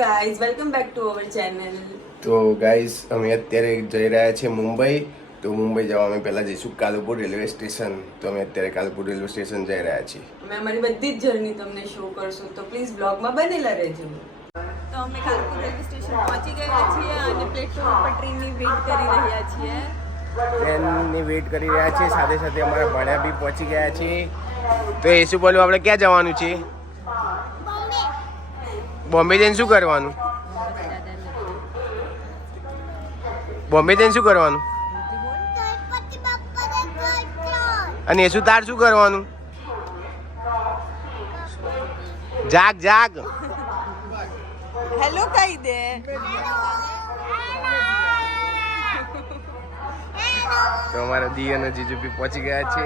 Guys welcome back to our channel. તો guys અમે અત્યારે જઈ રહ્યા છીએ મુંબઈ. તો મુંબઈ જવા અમે પહેલાં જઈશું કાલુપુર રેલવે સ્ટેશન. તો અમે અત્યારે કાલુપુર રેલવે સ્ટેશન જઈ રહ્યા છીએ. અમે અમારી બધી જ જર્ની તમને શો કરશું, તો પ્લીઝ બ્લોગમાં બનેલા રહેજો. તો અમે કાલુપુર રેલવે સ્ટેશન પહોંચી ગયા છીએ અને પ્લેટફોર્મ પર ટ્રેનની વેઇટ કરી રહ્યા છીએ. ટ્રેનની વેઇટ કરી રહ્યા છીએ, સાથે સાથે અમારા ભાડા બી પહોંચી ગયા છીએ. તો એ શું બોલું, આપણે ક્યાં જવાનું છે? બોમ્બે જઈને શું કરવાનું? બોમ્બે જઈને શું કરવાનું? અને એ શું તાર શું કરવાનું? જાગ જાગ. હેલો કહી દે. તો અમારા દી અને જીજુ બી પહોંચી ગયા છે.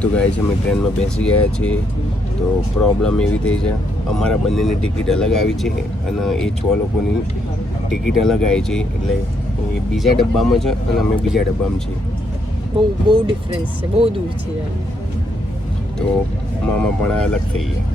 તો ગાઈસ અમે ટ્રેનમાં બેસી ગયા છીએ. તો પ્રોબ્લેમ એવી થઈ છે, અમારા બંનેની ટિકિટ અલગ આવી છે અને એ 6 લોકોની ટિકિટ અલગ આવી છે. એટલે એ બીજા ડબ્બામાં છે અને અમે બીજા ડબ્બામાં છીએ. બહુ ડિફરન્સ છે, બહુ દૂર છે. તો મામા પણ અલગ થઈ ગયા.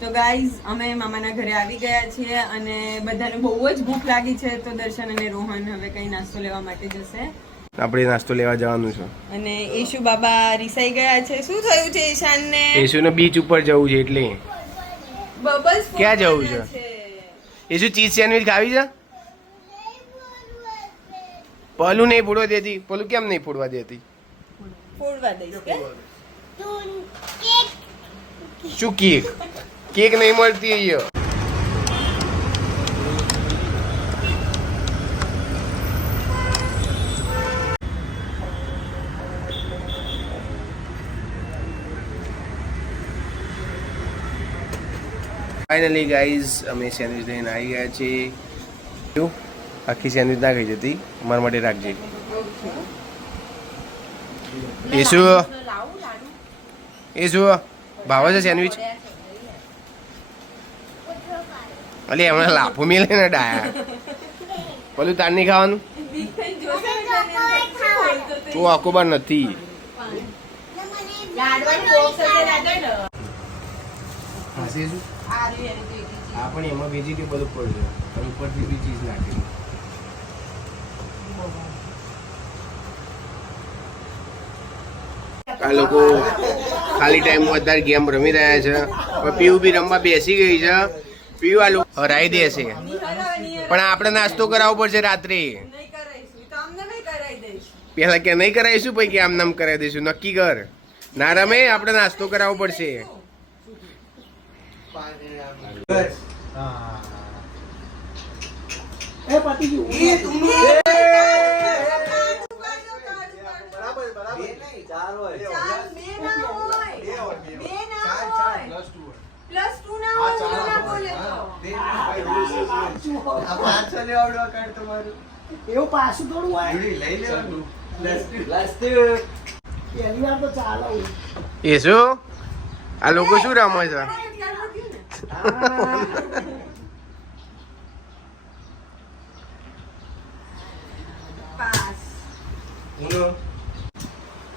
તો ગાઈઝ અમે મામાના ઘરે આવી ગયા છીએ અને બધાને બહુ જ ભૂખ લાગી છે. તો દર્શન અને રોહન હવે કઈ નાસ્તો લેવા માટે જશે. આપણે નાસ્તો લેવા જવાનું છે અને ઈશુ બાબા રીસાઈ ગયા છે. શું થયું છે ઈશાનને? ઈશુને બીચ ઉપર જવું છે. એટલે બબલ્સ ક્યાં જવું છે? ઈશુ ચીઝ સેન્ડવિચ ખાવી છે? પલું નહીં ફોડવા દેતી. પલું કેમ નહીં ફોડવા દેતી? ફોડવા દઈશ કે શું કેક? કેક નહીં મળતી અહીંયા. ફાઇનલી ગાઈઝ અમે સેન્ડવિચ લઈને આવી ગયા છીએ. શું આખી સેન્ડવિચ ના ખાઈ જતી, મારા માટે રાખજે. એ શું ભાવે છે સેન્ડવિચ? અલી હમણાં લાફો મેલે ને ડાયા. પેલું તાર નહીં ખાવાનું? તો આખો બાર નથી. હા પણ એમાં વેજીટેબલ ઉપર છે અને ઉપરથી બી ચીઝ નાખી. આ લોકો ખાલી ટાઈમમાં અત્યારે ગેમ રમી રહ્યા છે. પીવું બી રમવા બેસી ગઈ છે. પીવું આ લોકો હરાઈ દેશે, પણ આપણે નાસ્તો કરાવવો પડશે રાત્રે. પેલા કે નહીં કરાવીશું, પછી કે આમ નામ કરાવી દઈશું. નક્કી કર. ના રમે, આપણે નાસ્તો કરાવવો પડશે. એવું પાછું થોડું હોય. પહેલી વાર તો ચાલો. એ શું આ લોકો શું રમે છે?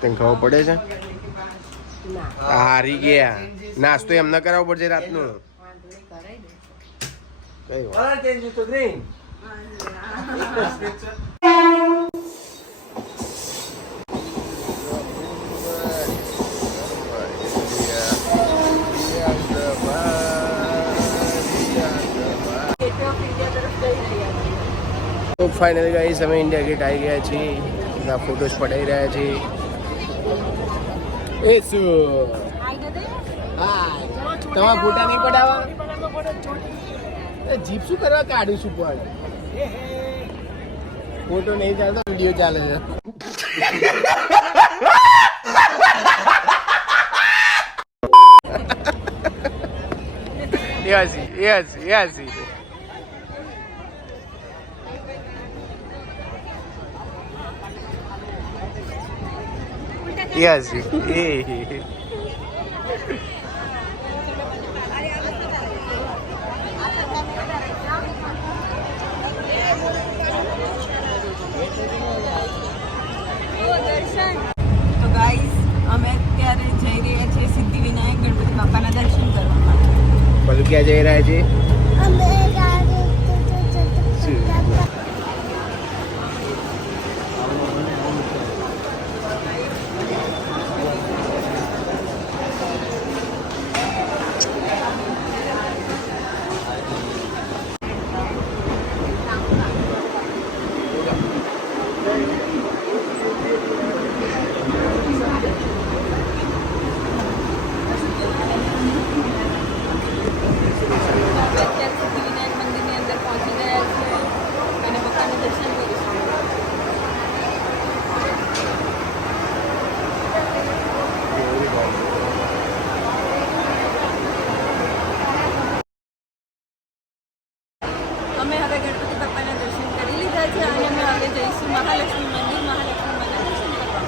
તને ખબર પડે છે? હારી ગયા. નાસ્તો એમને કરાવવો પડશે રાતનો. કઈ વાત? તો ફાઇનલી ગાઈસ અમે ઇન્ડિયા ગેટ આવી ગયા છીએ. ફોટોસ પડાવી રહ્યા છીએ. એ શું હા તમારા ફોટા નહીં પડાવવા? જીપ શું કરવા કાઢું છું? પણ ફોટો નહીં ચાલતો, વિડીયો ચાલે છે. Yes yes yes. Yes. ક્યાં જઈ રહ્યા છે? અત્યાર સુધી વિનાયક મંદિરની અંદર પહોંચી ગયા છીએ અને પપ્પાનું દર્શન કરીશું. અમે હવે ગણપતિ બાપાના દર્શન કરી લીધા છે અને અમે હવે જઈશું મહાલક્ષ્મી મંદિર. મહાલક્ષ્મી માના દર્શન કરવા.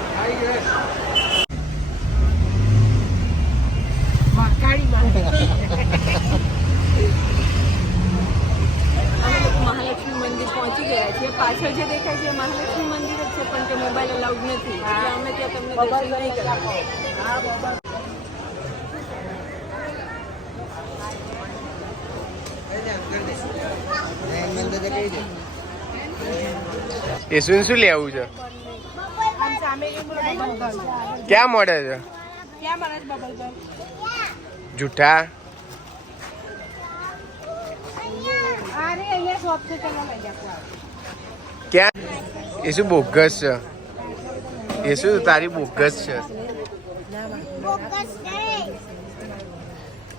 અમે લોકો મહાલક્ષ્મી મંદિર પહોંચી ગયા છીએ. પાછળ જે દેખાય છે એ મહાલક્ષ્મી મંદિર જ છે, પણ તે મોબાઈલ અલાઉડ નથી એટલે અમે ત્યાં તમને દર્શન નહીં કરીએ. યશુ શું લેવું છે? ક્યાં મળે છે? જૂઠા ક્યાં? યશુ બોગસ છે. યશુ તારી બોગસ છે.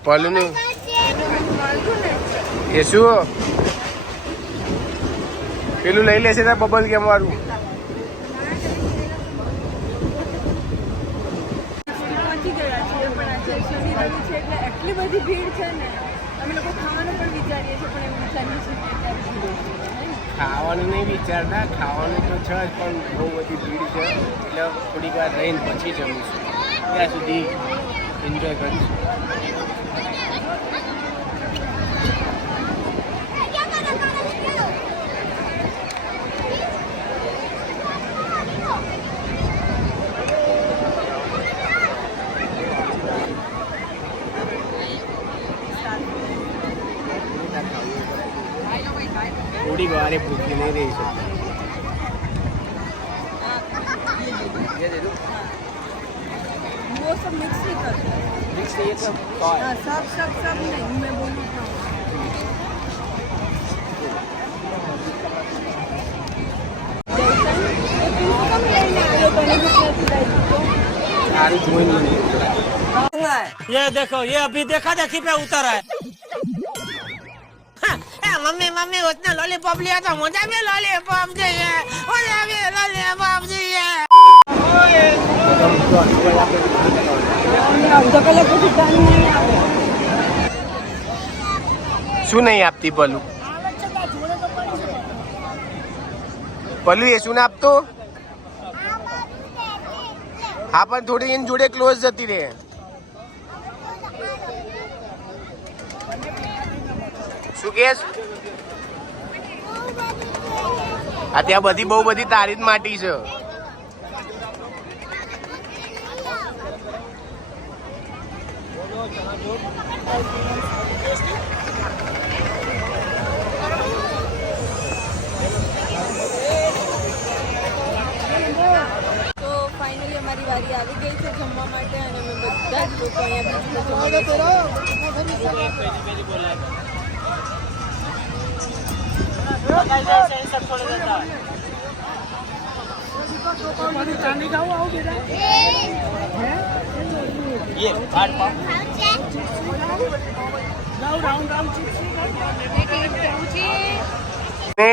પલું નહીં. યશુ પેલું લઈ લેશે ને બબલ કેમ વાળું? પહોંચી ગયા છીએ પણ આજે શનિ રવિ છે એટલે એટલી બધી ભીડ છે ને અમે લોકો ખાવાનું પણ વિચારીએ છીએ પણ એમ વિચારીએ છીએ કે અત્યારે ભીડ ઓછી છે, હે ને? ખાવાનું નહીં વિચારતા, ખાવાનું તો છે જ પણ બહુ બધી ભીડ છે એટલે થોડીક વાર રહીને પછી જમીશું. ત્યાં સુધી એન્જોય કરીશું. થોડીક વારે ભૂખી નહીં રહી શકતી. वो सब मिक्स नहीं करते. મિક્સ થઈ તો हाँ सब नहीं मैं बोलूँ ना. સારું જોઈને નહીં. ये देखो ये अभी देखा देखी पे उतर है मम्मी मम्मी उसने लॉलीपॉप लिया था मुझे भी लॉलीपॉप चाहिए मुझे भी लॉलीपॉप चाहिए શું નહીં આપતી પલું? પલું એ શું આપતો? હા પણ થોડી એની જોડે ક્લોઝ જતી રહે. શું કેસ? આ ત્યાં બધી બહુ બધી તારી જ માટી છે. તો ફાઇનલી અમારી વારી આવી ગઈ છે જમવા માટે અને અમે બધા જ લોકો અહીંયા બીચ પર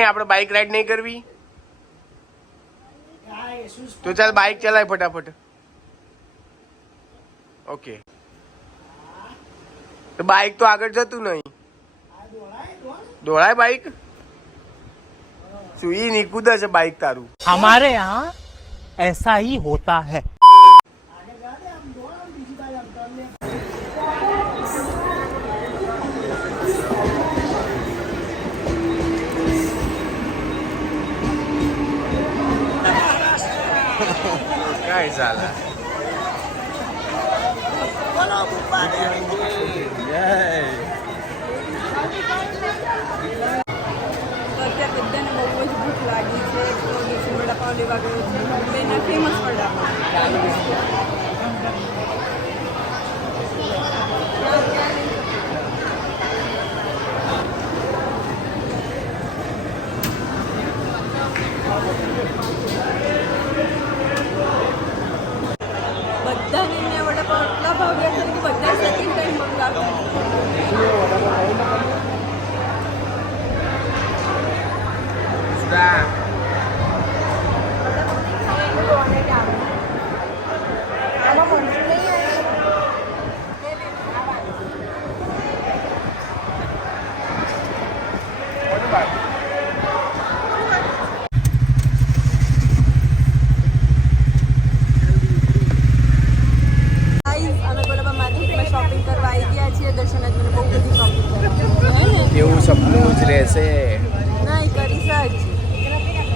આપણે બાઇક રાઈડ નહીં કરવી તો ચાલ બાઇક ચલાય ફટાફટ. ઓકે તો બાઇક તો આગળ જતું નહીં. દોડાય બાઇક? શું ઈ નીકુદા છે બાઇક તારું? हमारे यहाँ ऐसा ही होता है काय झाला?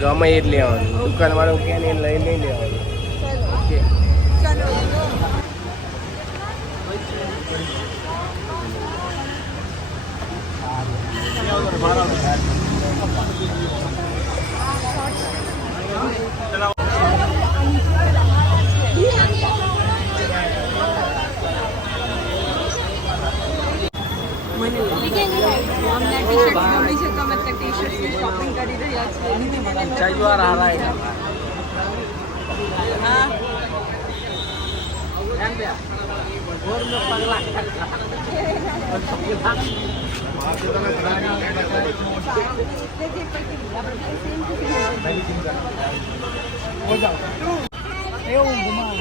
ગમે એ જ લેવાનું, દુકાનવાળો કે ને લઈ નહીં લેવાનું. ઓકે ચલો અમને ટી-શર્ટ ગમી છે તો અમે ટી-શર્ટની શોપિંગ કરી રહ્યા છીએ. હા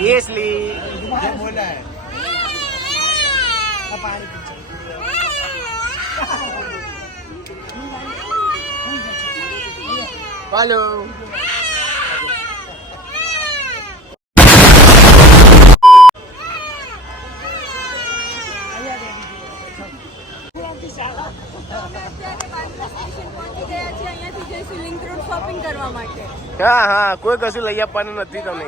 Yesli. Halo. શોપિંગ કરવા માટે. હા હા, કોઈ કશું લઈ આપવાનું નથી તમે.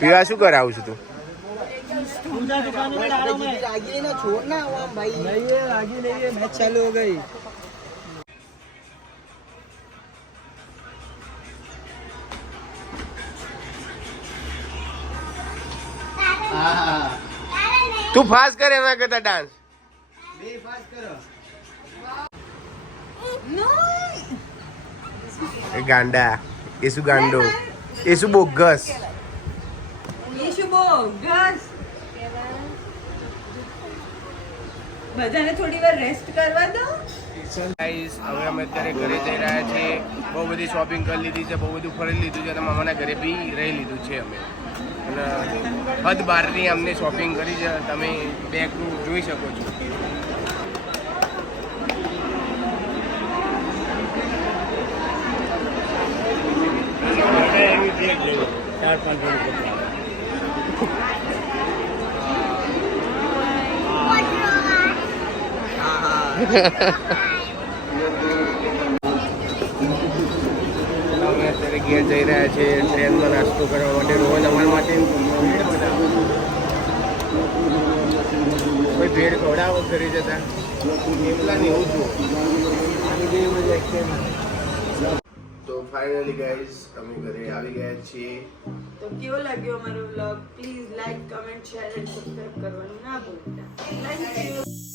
પીવા શું કરાવું છું તું? ચાલુ હો ગઈ. તું ફાસ્ટ કરે એના કરતા ડાન્સ. એ ગાંડા, એ શું ગાંડો, એ શું બોગસ. બધાને થોડી વાર રેસ્ટ કરવા દો. ગાઈસ, હવે અમે અત્યારે ઘરે જઈ રહ્યા છીએ. બહુ બધી શોપિંગ કરી લીધી છે, બહુ બધું ફરી લીધું છે અને મામાના ઘરે બી રહી લીધું છે અમે. અને હદ બહારની અમને શોપિંગ કરી છે, તમે બેગ જોઈ શકો છો. અમે અત્યારે ઘેર જઈ રહ્યા છીએ ટ્રેનમાં નાસ્તો કરવા માટે. રોજ અમારા માટે કોઈ ભેડ ખવડાવો ઘરે જતા એટલા ને એવું છું. તો ફાઇનલી ગાઈઝ અમે ઘરે આવી ગયા છીએ. તો કેવો લાગ્યો અમારો vlog? Please like, comment, share અને સબસ્ક્રાઇબ કરવાનું ના ભૂલતા. Thank you.